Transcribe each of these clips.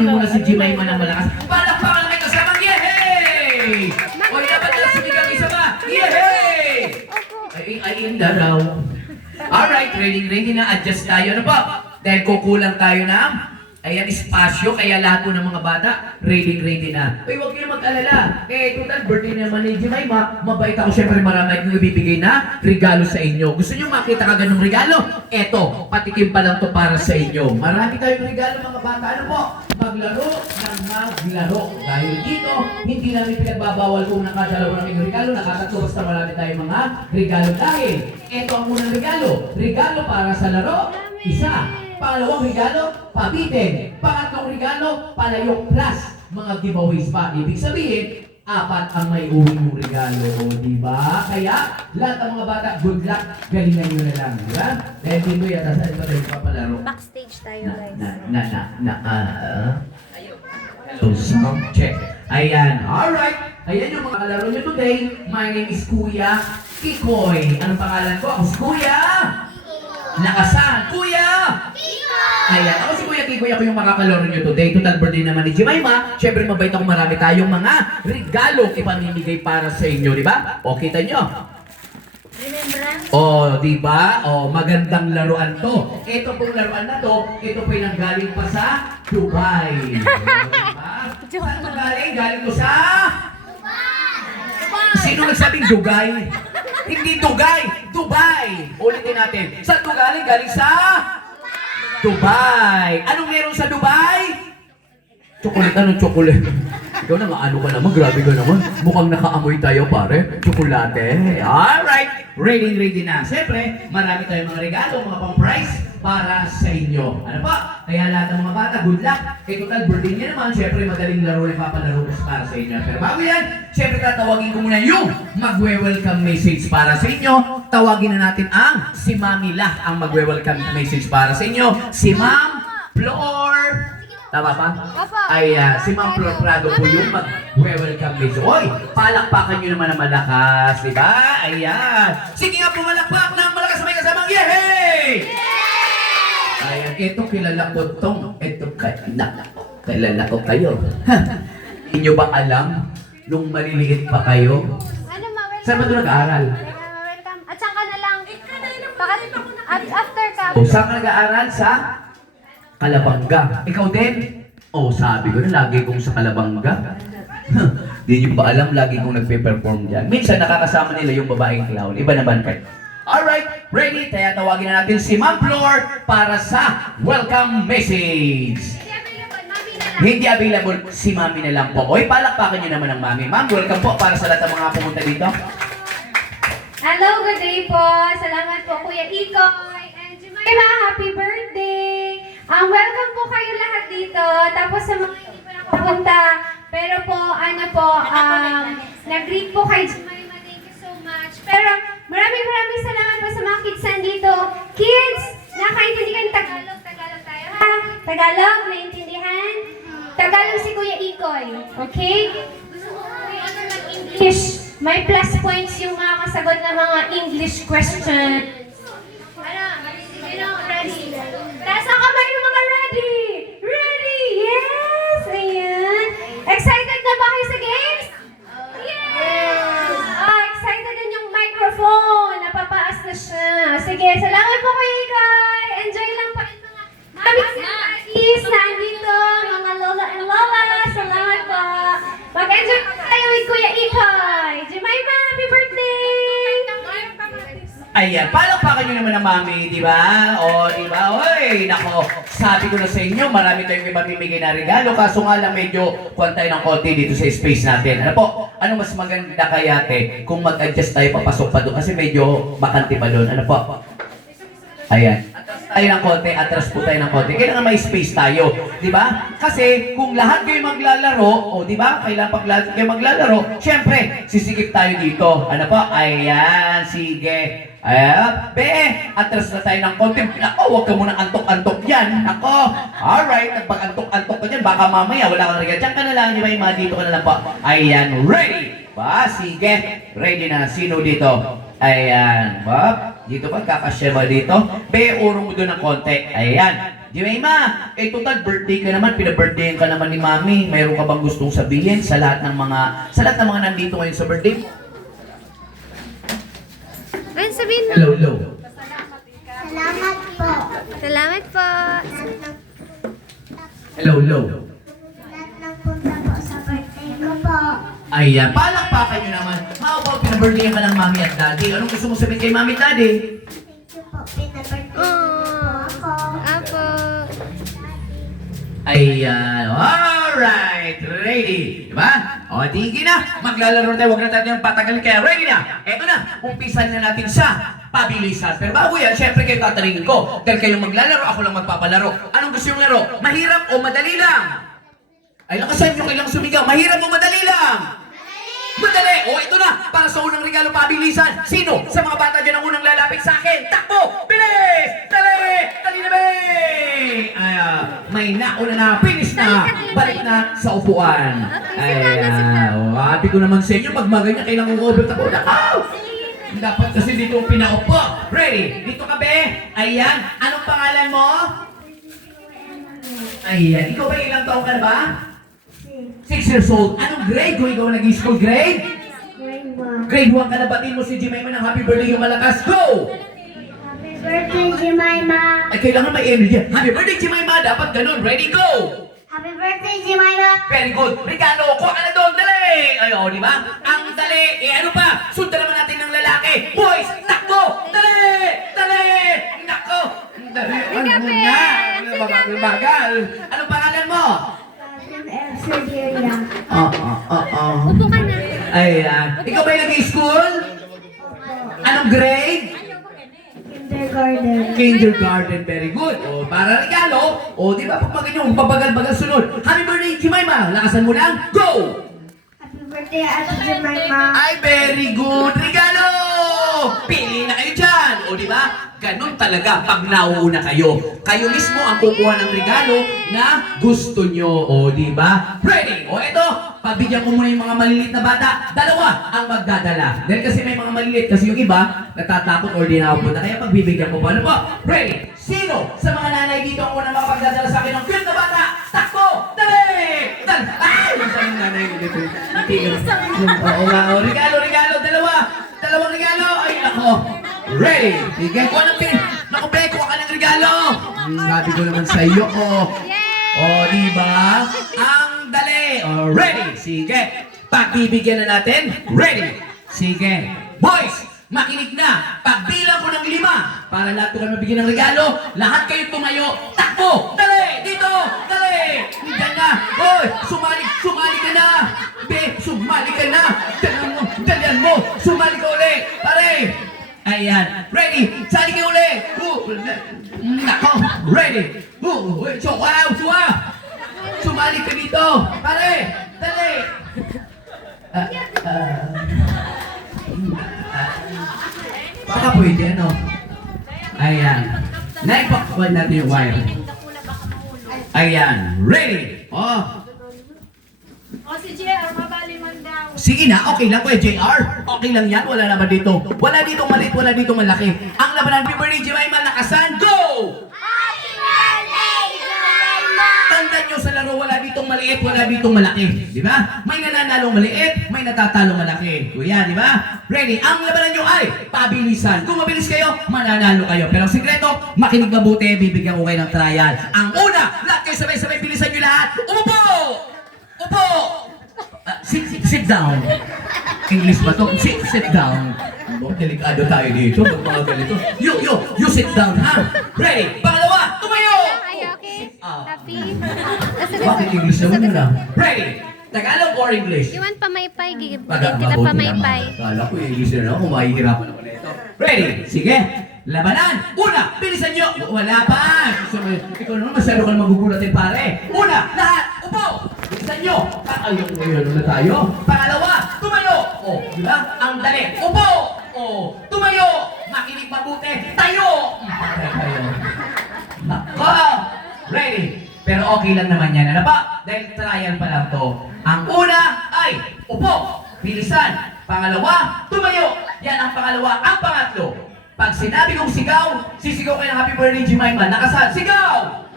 Papagalingin mo na si Jemima ng malakas. Palakpakan namin kasamang yehey! O dapat na sumigang isa pa. Yehey! Ay, hindi raw. Alright, ready na. Adjust tayo. Ano po? Dahil kukulang tayo ng ayan, espasyo, kaya lahat po ng mga bata, ready na. Uy, huwag niyo mag-alala. Total, birthday naman ni Jemima. Mabait ako, syempre marami akong ibibigay na regalo sa inyo. Gusto niyo makita ka ganung regalo? Eto, patikim pa lang to para sa inyo. Marami tayong regalo mga bata. Ano po? Maglaro ng maglaro. Dahil dito, hindi namin pinagbabawal kung nakadalawa ng inyong regalo. Nakakatuwa basta marami tayong mga regalo dahil. Eto ang unang regalo. Regalo para sa laro, isa. Pangalawang regalo, pabitin. Pangatlong regalo, palayok plus mga giveaways pa. Ibig sabihin, 4 ang may uwi mong regalo. Di ba? Kaya, lahat ng mga bata, good luck. Galingan nyo na lang. Di ba? Dahil dito yata saan pa tayo papalaro. Backstage tayo, guys. Hello, sound check. Ayan, alright. Ayan yung mga kalaro nyo today. My name is Kuya Kikoy. Anong pangalan ko? Ako si Kuya Nakasan. Kuya! Ayan, ako si Kuya Kikoy, ako yung makakalaro nyo today. Total birthday naman ni Jemima. Siyempre mabait ako, marami tayong mga regalo ipamimigay para sa inyo, di ba? O, kita nyo. Remembrance? O, di ba? O, magandang laruan to. Ito pong laruan na to, ito po yung nanggaling pa sa Dubai. Diba? Saan ito galing? Galing ko sa... Sino nagsabing Dugay? Hindi Dugay, Dubai. Ulitin natin. Saan ito galing? Galing sa... Dubai. Anong meron sa Dubai? Chocolate. Anong chocolate? Ikaw na ano ka naman. Grabe ka naman. Mukhang nakaamoy tayo, pare. Chocolate. Alright. Ready na. Siyempre, marami tayong mga regalo, mga pang-prize para sa inyo. Ano pa? Kaya lahat ng mga bata, good luck. Total birthday niya naman. Siyempre, madaling laro na papalaro para sa inyo. Pero bago yan, siyempre tatawagin ko muna yung magwe-welcome message para sa inyo. Tawagin na natin ang si Mami Lah ang magwe-welcome message para sa inyo. Si Ma'am Flor. Tama ba? Ay, si Ma'am Flor Prado po yung mag-welcome message. Oy, palakpakan nyo naman ng malakas, di ba? Ayan. Sige nga po, malakpak ng malakas may kasamang yehey! Ayan, ito kilala ko tong. Ito kilala ko kayo. Hindi nyo ba alam nung maliliit pa kayo? Ano ma, welcome. Saan ba ito nag-aaral? Welcome. At saan ka na lang? At after ka. O, saan ka nag-aaral? Sa Kalabanga. Ikaw din? O, sabi ko na lagi kong sa Kalabanga. Di nyo ba alam, lagi kong nagpe-perform dyan. Minsan nakakasama nila yung babaeng clown. Iba naman kayo. Alright, ready? Kaya tawagin na natin si Ma'am Flor para sa welcome message. Hindi available, si Mami na lang po. Oy, palakpakan nyo naman ang Mami. Ma'am, welcome po para sa lahat ng mga pumunta dito. Hello, good day po. Salamat po, Kuya Ikoy. And Jemima, happy birthday. Welcome po kayo lahat dito. Tapos sa mga hindi pa nakapunta, pero po, nag-greet po kay Jemima. Thank you so much. Pero maraming salamat po sa mga kids nandito. Kids, nakaintindi ka ng Tagalog? Tagalog tayo, ha? Tagalog, naintindihan? Tagalog si Kuya Ikoy. Okay? Gusto mo mag-English. May plus points yung mga kasagot ng mga English questions. Ready? Taas ang kamay ng mga ready! Ready! Yes! Ayan! Excited na ba kayo sa games? Yes! Excited din yung microphone. Napapaas na siya. Sige, salamat po Kuya Ikoy. Enjoy lang po yung mga mami's and daddies nandito. Mga lola and lola. Salamat po. Mag-enjoy po tayo with Kuya Ikoy. Jemima, happy birthday! Ayan, palakpakan nyo naman ang Mami, di ba? O, di ba? Oy, nako, sabi ko na sa inyo, marami tayong ipamimigay na regalo, kaso nga lang medyo kuwan tayo ng konti dito sa space natin. Ano po? Ano mas maganda kaya, te, kung mag-adjust tayo papasok pa doon? Kasi medyo bakante pa doon. Ano po? Ayan. Tayo ng konti, atras po tayo ng konti. Kailangan may space tayo, di ba? Kasi kung lahat kayo maglalaro, o di ba? Kailangan pag lahat kayo maglalaro, syempre, sisikip tayo dito. Ano po? Ayan, sige. Ayan, atras na tayo ng konti. Ako, huwag ka munang antok-antok yan. Ako, alright, nagpag-antok-antok ka dyan, baka mamaya wala kang regalo. Diyan ka na lang, di ba? Yung mga dito ka na lang po. Ayan, ready? Ba, sige. Ready na. Sino dito? Ayan, ba? Dito ba? Kakasya ba dito? Urong mo doon ng konti. Ayan. Jemima, total birthday ka naman, pina-birthdayan ka naman ni Mami. Mayroon ka bang gustong sabihin sa lahat ng mga nandito ngayon sa birthday mo? Ayun, sabihin mo. Hello. Salamat po. Salamat po. Hello. Lahat ng punta po sa birthday ko po. Ayan, palakpakan nyo naman. How about pina-birthdayan ka ng Mami at Daddy? Anong gusto mo sabihin kay Mami at Daddy? Thank you po. Pinabirthday po Oh. ako. Apo. Ayan, alright, ready, diba? O, tingin na, maglalaro tayo, huwag na tayo yung patagalin, kaya ready na. Eto na, umpisan na natin sa pabilisan. Pero bago yan, syempre kayo tatanungin ko, dahil kayo maglalaro, ako lang magpapalaro. Anong gusto yung laro? Mahirap o madali lang? Ay, lakasan nyo kailang sumigaw, mahirap o madali lang? Madali! O, ito na, para sa unang regalo pabilisan. Sino sa mga bata dyan ang unang lalapit sa akin? Takbo! Bilis! Dali! Dali na ba? Ay, may nauna na, finish na, balik na sa upuan. Ay, sabi ko naman sa inyo, pag maganya, kailangan ko overtake. Nakaw! Dapat kasi dito pinaupo. Ready? Dito ka, be? Ayan. Anong pangalan mo? Ayan. Ikaw ba ilang taong ka na ba? 6 years old. Anong grade? Kung ikaw nag-school grade? Grade 1. Grade 1 ka na, batiin mo si Jemima ng happy birthday yung malakas. Go! Happy birthday, Jemima. Ay, kailangan may energy. Happy birthday, Jemima. Dapat ganun. Ready, go! Happy birthday, Jemima. Very good. Regalo ko. Ano doon? Dali! Ay, di ba? Ang dali. Ano pa? Sundan naman natin ng lalaki. Boys, takbo! Dali! Dali! Nako! Dali. Ano na? Ano bagal? Anong pangalan mo? Sergeria. Upo ka na. Ayan. Ikaw ba nag-school? Anong grade? Kindergarten. Kindergarten, very good. O, para regalo. O, di ba, pag magayon, pabagal-bagal sunod. Happy birthday, Jemima. Lakasan mo lang. Go! Happy birthday, Ate Jemima. Ay, very good. Regalo! Pili na kayo dyan. O, di ba? Ganun talaga pag nauuna kayo. Kayo mismo ang kukuha ng regalo na gusto nyo. O, di ba? Ready? O, eto. Pabigyan ko muna yung mga maliliit na bata. Dalawa ang magdadala. Dahil kasi may mga maliliit. Kasi yung iba, natatakot or di nakapunta. Kaya pagbibigyan ko po. Ano po? Ready? Sino sa mga nanay dito ang unang makapagdadala sa akin ng cute na bata? Takbo! Dali! Dali! Ay! Yung sa nanay ko dito. Oo nga. O, regalo. Dalawang regalo. Ay, nako. Ready? Sige, kuha ng pin. Naku, be, kuha ka ng regalo. Sabi ko naman sa iyo, O, di ba? Ang dali. O, ready? Sige. Pagbibigyan na natin. Ready? Sige. Boys, makinig na. Pagbilang ko ng 5, para lahat ko kayo mabigyan ng regalo, lahat kayo tumayo. Takbo! Dali! Dito! Dali! Diyan na! Hoy! Sumali ka na! Be, sumali ka na! Dalian mo! Sumali ka uli! Pare! Ayan. Ready? Sali ka uli! Nako! Ready! Wow! Sumali ka dito! Pare! Dali! Baka pwede, ano? Ayan. Naipakwan natin yung wire. Ayan. Ready? O si JR, mabaliman daw. Sige na, okay lang kuya JR. Okay lang yan, wala naman dito. Wala dito maliit, wala dito malaki. Ang labanan, Happy birthday, Jemima, lakasan, go! Happy birthday, Jemima. Tandaan nyo sa laro, wala ditong maliit, wala ditong malaki. Di ba? May nananalong maliit, may natatalong malaki. Kuya, di ba? Ready? Ang labanan nyo ay pabilisan. Kung mabilis kayo, mananalo kayo. Pero ang sikreto, makinig mabuti, bibigyan ko kayo ng trial. Ang una, lahat kayo sabay-sabay, bilisan nyo lahat. Umupo! Upo! Sit down. English ba to? Sit down. Delikado tayo dito. Pag mga ganito. You sit down, ha? Ready? Pangalawa, tumayo! Ay, okay. Tapi. Bakit English naman yun, ha? Ready? Tagalog or English? You want pamaypay? Gigit Mabuti kita naman. pamaypay. Kala ko English na ako, mahihirapan ako na ito. Ready? Sige. Labanan! Una! Bilisan nyo! Wala pa! Ikaw naman masyado ka na magugulatin, pare. Una! Lahat! Upo! Bilisan nyo! Ayaw ko yun na tayo. Pangalawa! Tumayo! O, di ba? Ang dali. Upo! O, tumayo! Makinig mabuti. Tayo! Tayo. Nako! Ready? Pero okay lang naman yan. Ano ba? Dahil trial pa lang to. Ang una ay upo! Bilisan! Pangalawa, tumayo! Yan ang pangalawa. Ang pangatlo, pag sinabi kong sigaw, sisigaw kayo ng Happy Birthday, Jemima. Nakasan, sigaw!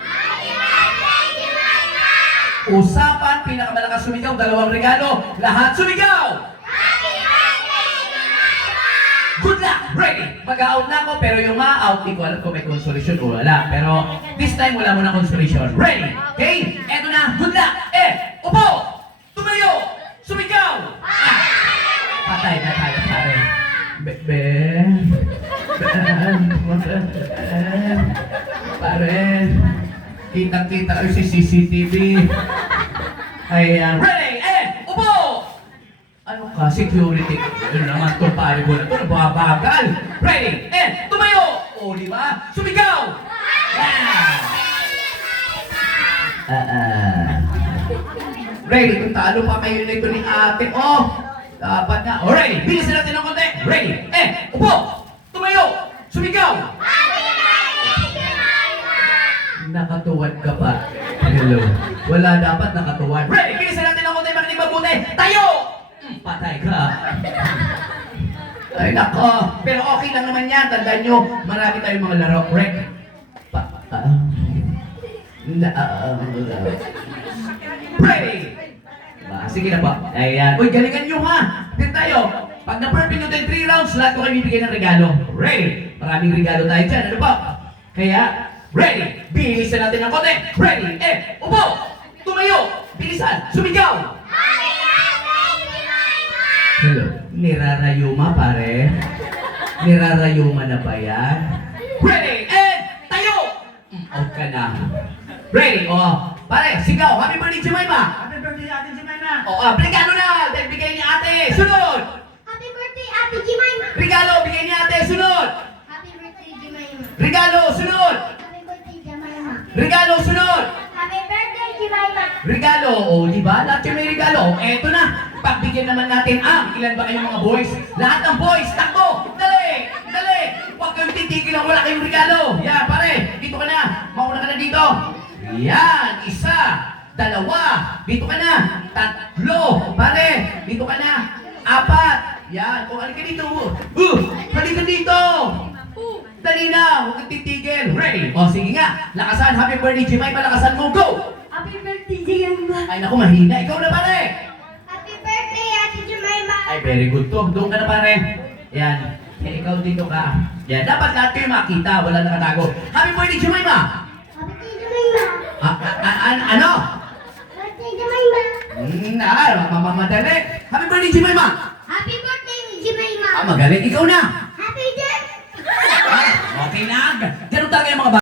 Usapan, pinakamalakas sumigaw, dalawang regalo. Lahat sumigaw! Good luck! Ready! Mag-out na ako, pero yung ma-out, di ko alam kung may consolation o wala. Pero this time, wala mo na consolation. Ready? Okay? Eto na, good luck! Upo! Tumayo! Sumigaw! Patay na tayo, pare. Pare, kitang-kita ko si CCTV. Ayan. Ready? Upo! Ano ka? Security. Ano naman itong pare mo na ito? Nababagal. Ready? Tumayo! O, di ba? Sumigaw! Ready? Kung talo pa kayo nito ni ate. Dapat na. Ready? Bilisan natin ng konti. Ready? Upo! Tumayo! Sumigaw! Nakatuwad ka pa. Hello. Wala dapat nakatuwad. Ready? Bilisan natin ng konti. Makinig mabuti. Tayo! Patay ka. Ay, nako. Pero okay lang naman yan. Tandaan nyo, marami tayong mga laro. Rek. Ready? Sige na po. Ayan. Uy, galingan nyo ha. Din tayo. Pag na-perfect nyo tayo 3 rounds, lahat ko kayo bibigyan ng regalo. Ready? Maraming regalo tayo dyan. Ano po? Kaya, ready? Bilisan natin ng konti. Ready? Upo! Tumayo! Bilisan! Sumigaw! Hello? Nirarayuma, pare? Nirarayuma na ba yan? Ready? Tayo! Out ka na. Ready? Pare, sigaw! Happy birthday, Jemima! Happy birthday, Ate Jemima! Regalo na! Dahil bigay ni ate! Sunod! Happy birthday, Ate Jemima! Regalo! Bigay ni ate! Sunod! Happy birthday, Jemima! Regalo! Sunod! Happy birthday, Jemima! Regalo! Sunod! Happy birthday, Jemima! Regalo! Di ba? Lahat kayo may regalo. Eto na! Pagbigyan naman natin ilan ba kayong mga boys? Lahat ng boys! Takbo! Dali! Dali! Huwag kayong titigil lang wala kayong regalo! Yan, pare! Dito ka na! Mauna ka na dito! Yan! Isa! Dalawa! Dito ka na! Tatlo! Pare! Dito ka na! Apat! Yan! O, halika dito! Halika dito! Dali na! Huwag kang titigil! Ready? O, sige nga! Lakasan! Happy birthday, Jimay! Palakasan mo! Go! Happy birthday, Jemima! Ay, naku, mahina! Ikaw na, pare! Happy birthday, Ate Jemima! Ay, very good to. Doon ka na, pare. Yan. Ikaw dito ka. Yan. Dapat lahat kayo makita. Wala nakatago. Happy birthday, Jemima! Happy Jemima! Ano? Birthday, Jemima! Mamamadali. Happy birthday, Jemima! Happy birthday, Jemima! Magaling. Ikaw na. Happy Jemima! Okay na. Ganun talaga yung mga